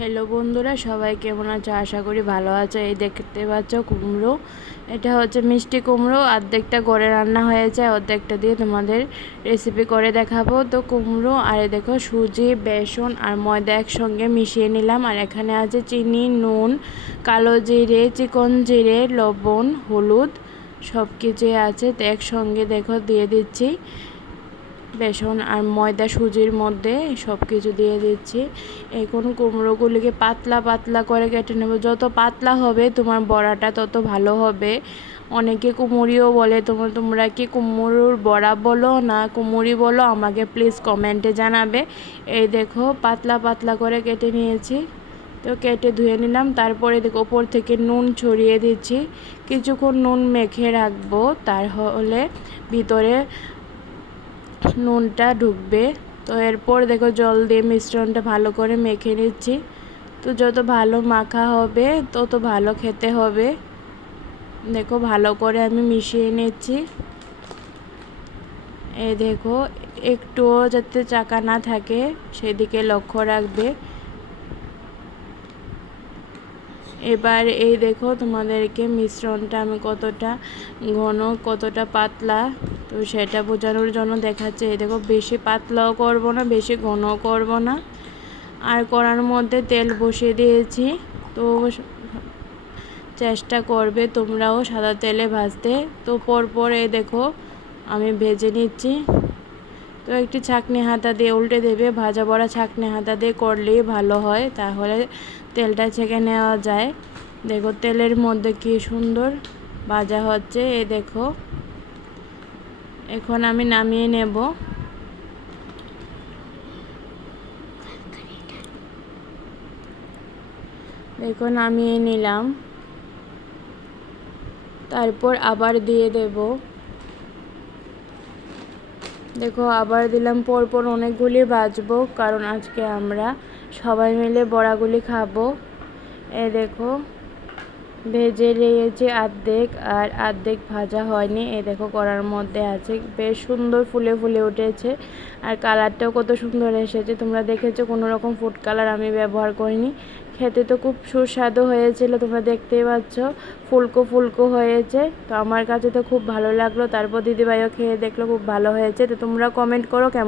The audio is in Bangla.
হ্যালো বন্ধুরা, সবাই কেমন আছো? আশা করি ভালো আছো। এই দেখতে পাচ্ছ কুমড়ো, এটা হচ্ছে মিষ্টি কুমড়ো। অর্ধেকটা ঘরে রান্না হয়েছে, অর্ধেকটা দিয়ে তোমাদের রেসিপি করে দেখাবো। তো কুমড়ো আর দেখো সুজি, বেসন আর ময়দা একসঙ্গে মিশিয়ে নিলাম। আর এখানে আছে চিনি, নুন, কালো জিরে, চিকন জিরে, লবণ, হলুদ, সব কিছুই আছে। তো একসঙ্গে দেখো দিয়ে দিচ্ছি বেসন আর ময়দা সুজির মধ্যে সব কিছু দিয়ে দিচ্ছি। এখন কুমড়োগুলিকে পাতলা পাতলা করে কেটে নেব। যত পাতলা হবে তোমার বড়াটা তত ভালো হবে। অনেকে কুমুরিও বলে, তোমরা কি কুমড়োর বড়া বলো না কুমুরি বলো, আমাকে প্লিজ কমেন্টে জানাবে। এই দেখো পাতলা পাতলা করে কেটে নিয়েছি। তো কেটে ধুয়ে নিলাম। তারপরে দেখো ওপর থেকে নুন ছড়িয়ে দিচ্ছি। কিছুক্ষণ নুন মেখে রাখবো, তাহলে ভিতরে নুনটা ঢুকবে। তো এরপর দেখো জল দিয়ে মিশ্রণটা ভালো করে মেখে নিচ্ছি। তো যত ভালো মাখা হবে তত ভালো খেতে হবে। দেখো ভালো করে আমি মিশিয়ে নিচ্ছি। এই দেখো একটুও যাতে চাকা না থাকে সেদিকে লক্ষ্য রাখবে। এবার এই দেখো তোমাদেরকে মিশ্রণটা আমি কতটা ঘন কতটা পাতলা, তো সেটা বোঝানোর জন্য দেখাচ্ছে। এই দেখো বেশি পাতলাও করব না, বেশি ঘনও করব না। আর কড়ার মধ্যে তেল বসিয়ে দিয়েছি। তো চেষ্টা করবে তোমরাও সাদা তেলে ভাজতে। তো পরপর এই দেখো আমি ভেজে নিচ্ছি। তো একটি ছাঁকনি হাতা দিয়ে উল্টে দেবে। ভাজা বড়া ছাঁকনি হাতা দিয়ে করলেই ভালো হয়, তাহলে তেলটা ছেঁকে নেওয়া যায়। দেখো তেলের মধ্যে কি সুন্দর ভাজা হচ্ছে। এই দেখো এখন আমি নামিয়ে নেব। দেখো নামিয়ে নিলাম। তারপর আবার দিয়ে দেব। দেখো আবার দিলাম। পরপর অনেকগুলি ভাজবো, কারণ আজকে আমরা সবাই মিলে বড়াগুলি খাবো। এই দেখো ভেজে নিয়েছি অর্ধেক, আর অর্ধেক ভাজা হয়নি। এই দেখো কড়ার মধ্যে আছে, বেশ সুন্দর ফুলে ফুলে উঠেছে। আর কালারটাও কত সুন্দর এসেছে। তোমরা দেখেছো কোনো রকম ফুড কালার আমি ব্যবহার করিনি। খেতে তো খুব সুস্বাদু হয়েছিল, তোমরা দেখতেই পাচ্ছ ফুলকো ফুলকো হয়েছে। তো আমার কাছে তো খুব ভালো লাগলো। তারপর দিদিভাইও খেয়ে দেখলো খুব ভালো হয়েছে। তো তোমরা কমেন্ট করো কেমন।